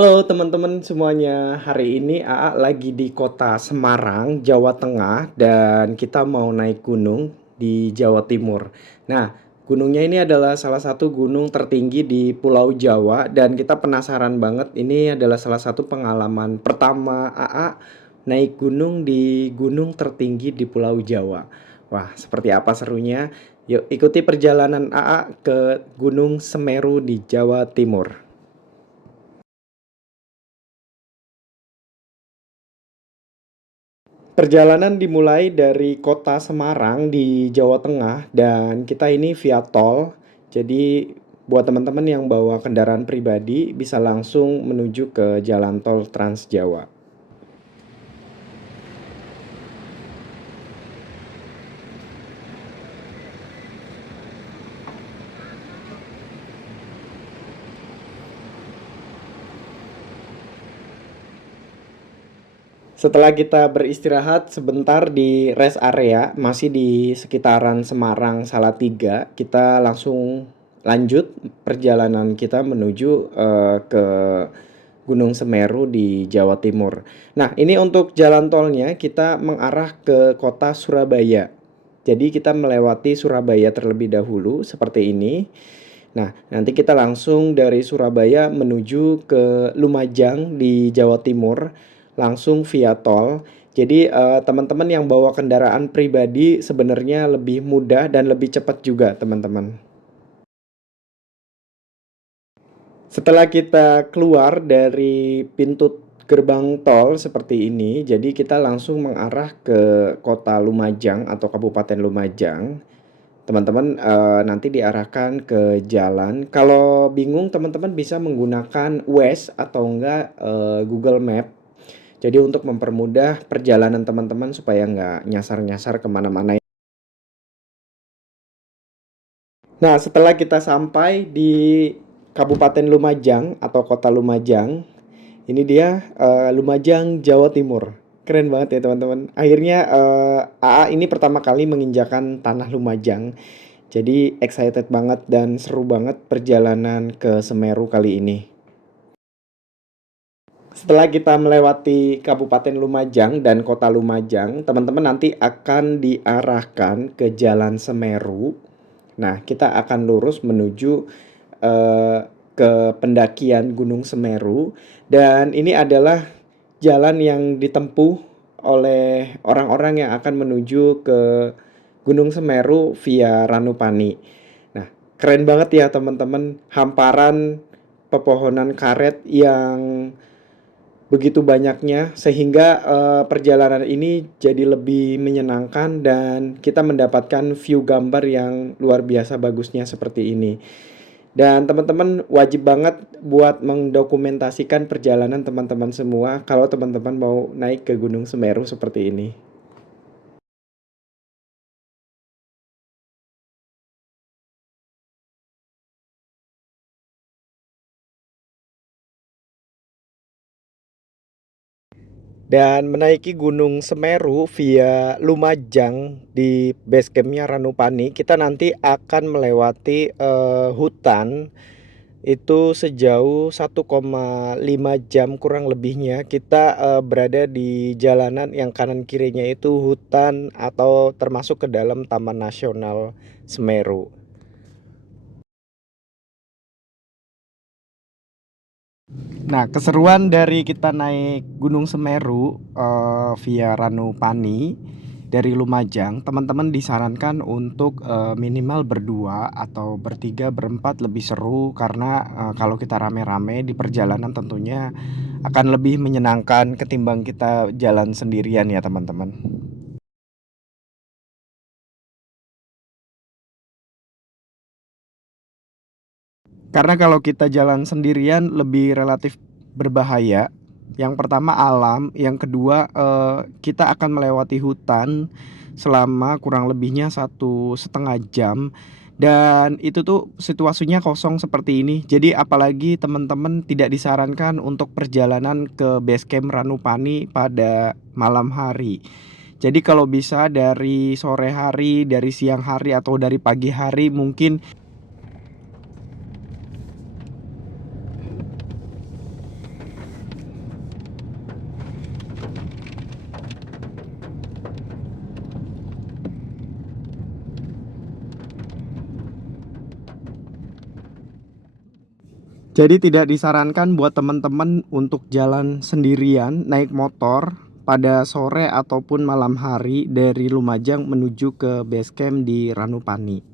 Halo teman-teman semuanya, hari ini Aa lagi di kota Semarang, Jawa Tengah, dan kita mau naik gunung di Jawa Timur. Nah, gunungnya ini adalah salah satu gunung tertinggi di Pulau Jawa, dan kita penasaran banget. Ini adalah salah satu pengalaman pertama Aa naik gunung di gunung tertinggi di Pulau Jawa. Wah, seperti apa serunya? Yuk ikuti perjalanan Aa ke Gunung Semeru di Jawa Timur. Perjalanan dimulai dari kota Semarang di Jawa Tengah dan kita ini via tol. Jadi buat teman-teman yang bawa kendaraan pribadi bisa langsung menuju ke jalan tol Trans Jawa. Setelah kita beristirahat sebentar di rest area, masih di sekitaran Semarang Salatiga, kita langsung lanjut perjalanan kita menuju ke Gunung Semeru di Jawa Timur. Nah, ini untuk jalan tolnya kita mengarah ke kota Surabaya. Jadi kita melewati Surabaya terlebih dahulu seperti ini. Nah, nanti kita langsung dari Surabaya menuju ke Lumajang di Jawa Timur, langsung via tol. Jadi teman-teman yang bawa kendaraan pribadi sebenarnya lebih mudah dan lebih cepat juga, teman-teman. Setelah kita keluar dari pintu gerbang tol seperti ini, jadi kita langsung mengarah ke kota Lumajang atau Kabupaten Lumajang. Teman-teman nanti diarahkan ke jalan. Kalau bingung teman-teman bisa menggunakan Waze atau enggak Google Map. Jadi untuk mempermudah perjalanan teman-teman supaya nggak nyasar-nyasar kemana-mana. Nah, setelah kita sampai di Kabupaten Lumajang atau Kota Lumajang, ini dia Lumajang, Jawa Timur. Keren banget ya teman-teman. Akhirnya AA ini pertama kali menginjakan tanah Lumajang. Jadi excited banget dan seru banget perjalanan ke Semeru kali ini. Setelah kita melewati Kabupaten Lumajang dan Kota Lumajang, teman-teman nanti akan diarahkan ke Jalan Semeru. Nah, kita akan lurus menuju eh, ke pendakian Gunung Semeru dan ini adalah jalan yang ditempuh oleh orang-orang yang akan menuju ke Gunung Semeru via Ranupani. Nah, keren banget ya teman-teman, hamparan pepohonan karet yang begitu banyaknya sehingga perjalanan ini jadi lebih menyenangkan dan kita mendapatkan view gambar yang luar biasa bagusnya seperti ini. Dan teman-teman wajib banget buat mendokumentasikan perjalanan teman-teman semua kalau teman-teman mau naik ke Gunung Semeru seperti ini. Dan menaiki Gunung Semeru via Lumajang di base campnya Ranupani, kita nanti akan melewati hutan itu sejauh 1,5 jam kurang lebihnya kita berada di jalanan yang kanan kirinya itu hutan atau termasuk ke dalam Taman Nasional Semeru. Nah, keseruan dari kita naik Gunung Semeru via Ranupani dari Lumajang, teman-teman disarankan untuk minimal berdua atau bertiga, berempat lebih seru karena kalau kita rame-rame di perjalanan tentunya akan lebih menyenangkan ketimbang kita jalan sendirian ya teman-teman. Karena kalau kita jalan sendirian lebih relatif berbahaya. Yang pertama alam, yang kedua kita akan melewati hutan selama kurang lebihnya 1,5 jam dan itu tuh situasinya kosong seperti ini. Jadi apalagi teman-teman tidak disarankan untuk perjalanan ke base camp Ranupani pada malam hari. Jadi kalau bisa dari sore hari, dari siang hari atau dari pagi hari mungkin. Jadi tidak disarankan buat teman-teman untuk jalan sendirian naik motor pada sore ataupun malam hari dari Lumajang menuju ke base camp di Ranupani.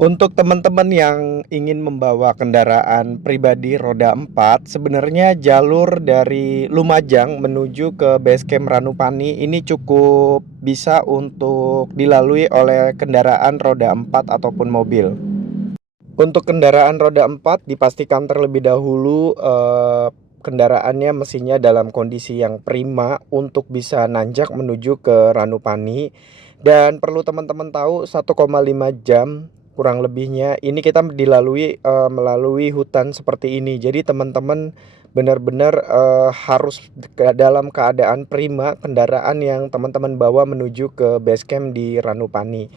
Untuk teman-teman yang ingin membawa kendaraan pribadi roda 4, sebenarnya jalur dari Lumajang menuju ke base camp Ranupani ini cukup bisa untuk dilalui oleh kendaraan roda 4 ataupun mobil. Untuk kendaraan roda 4 dipastikan terlebih dahulu kendaraannya mesinnya dalam kondisi yang prima untuk bisa nanjak menuju ke Ranupani. Dan perlu teman-teman tahu 1,5 jam kurang lebihnya ini kita dilalui melalui hutan seperti ini. Jadi teman-teman benar-benar harus dalam keadaan prima kendaraan yang teman-teman bawa menuju ke base camp di Ranupani.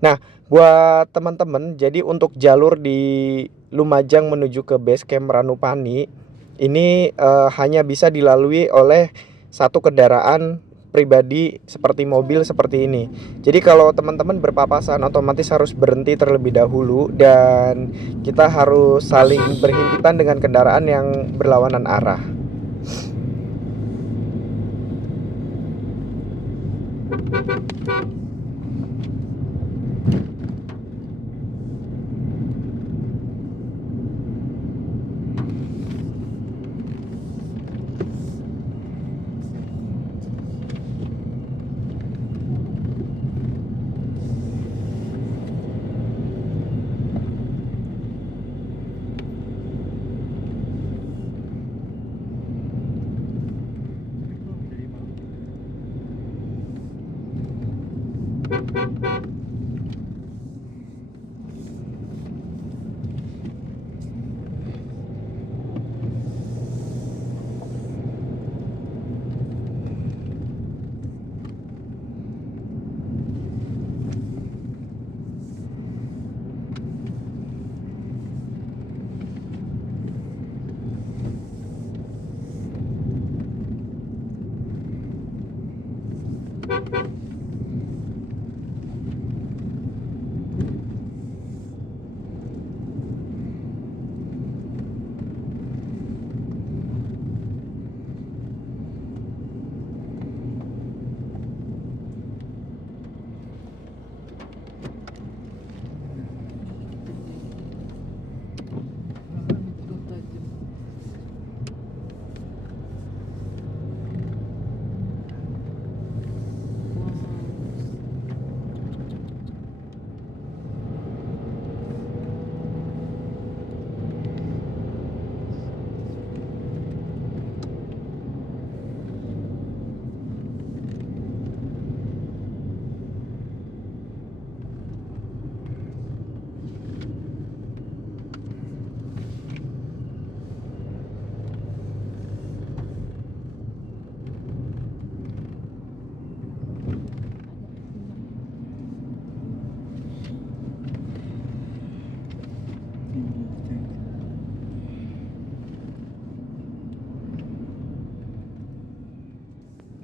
Nah, buat teman-teman, jadi untuk jalur di Lumajang menuju ke base camp Ranupani ini hanya bisa dilalui oleh satu kendaraan pribadi seperti mobil seperti ini. Jadi kalau teman-teman berpapasan otomatis harus berhenti terlebih dahulu dan kita harus saling berhimpitan dengan kendaraan yang berlawanan arah.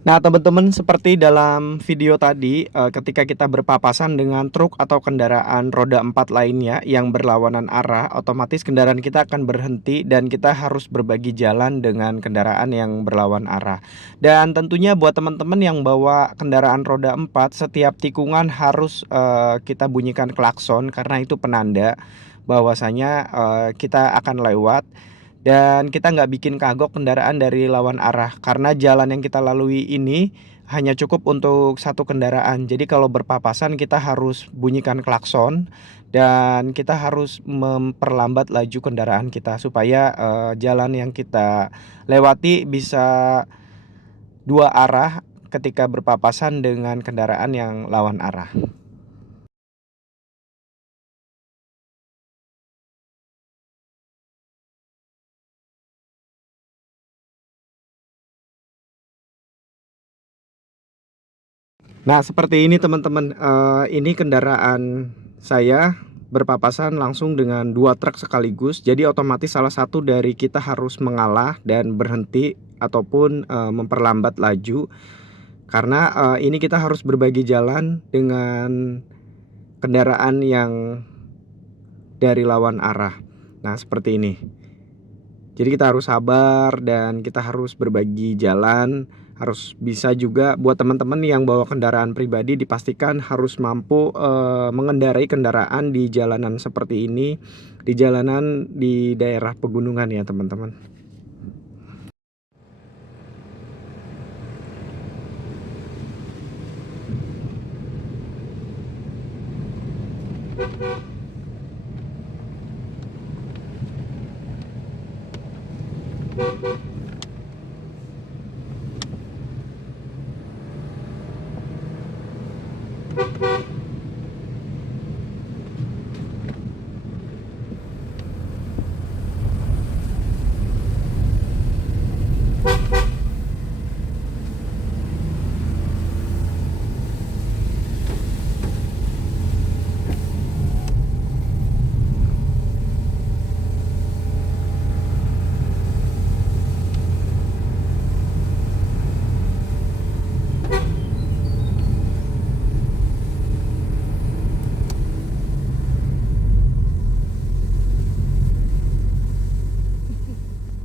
Nah, teman-teman, seperti dalam video tadi, ketika kita berpapasan dengan truk atau kendaraan roda 4 lainnya yang berlawanan arah, otomatis kendaraan kita akan berhenti dan kita harus berbagi jalan dengan kendaraan yang berlawan arah. Dan tentunya buat teman-teman yang bawa kendaraan roda 4, setiap tikungan harus kita bunyikan klakson karena itu penanda bahwasanya kita akan lewat. Dan kita nggak bikin kagok kendaraan dari lawan arah karena jalan yang kita lalui ini hanya cukup untuk satu kendaraan. Jadi kalau berpapasan kita harus bunyikan klakson dan kita harus memperlambat laju kendaraan kita supaya jalan yang kita lewati bisa dua arah ketika berpapasan dengan kendaraan yang lawan arah. Nah, seperti ini teman-teman, ini kendaraan saya berpapasan langsung dengan 2 truk sekaligus. Jadi otomatis salah satu dari kita harus mengalah dan berhenti ataupun, memperlambat laju. Karena, ini kita harus berbagi jalan dengan kendaraan yang dari lawan arah. Nah, seperti ini. Jadi kita harus sabar dan kita harus berbagi jalan, harus bisa juga buat teman-teman yang bawa kendaraan pribadi dipastikan harus mampu, mengendarai kendaraan di jalanan seperti ini, di jalanan di daerah pegunungan ya teman-teman.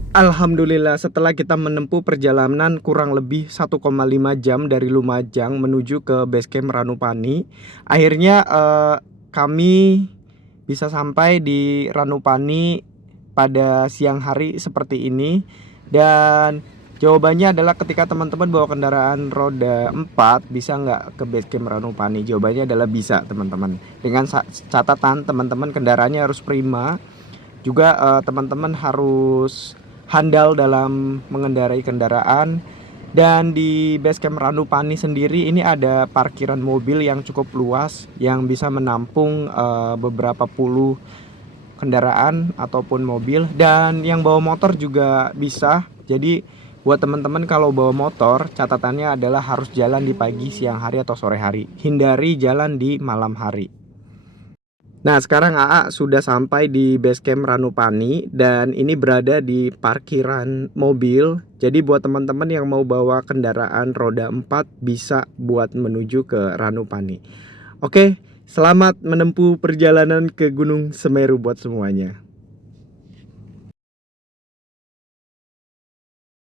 Alhamdulillah setelah kita menempuh perjalanan kurang lebih 1,5 jam dari Lumajang menuju ke base camp Ranupani, akhirnya, kami bisa sampai di Ranupani pada siang hari seperti ini. Dan jawabannya adalah ketika teman-teman bawa kendaraan roda 4 bisa nggak ke base camp Ranupani? Jawabannya adalah bisa teman-teman. Dengan catatan teman-teman kendaraannya harus prima, juga teman-teman harus handal dalam mengendarai kendaraan. Dan di base camp Ranupani sendiri ini ada parkiran mobil yang cukup luas yang bisa menampung beberapa puluh kendaraan ataupun mobil, dan yang bawa motor juga bisa. Jadi buat teman-teman kalau bawa motor, catatannya adalah harus jalan di pagi, siang hari atau sore hari. Hindari jalan di malam hari. Nah, sekarang AA sudah sampai di base camp Ranupani dan ini berada di parkiran mobil. Jadi buat teman-teman yang mau bawa kendaraan roda 4 bisa buat menuju ke Ranupani. Oke, selamat menempuh perjalanan ke Gunung Semeru buat semuanya.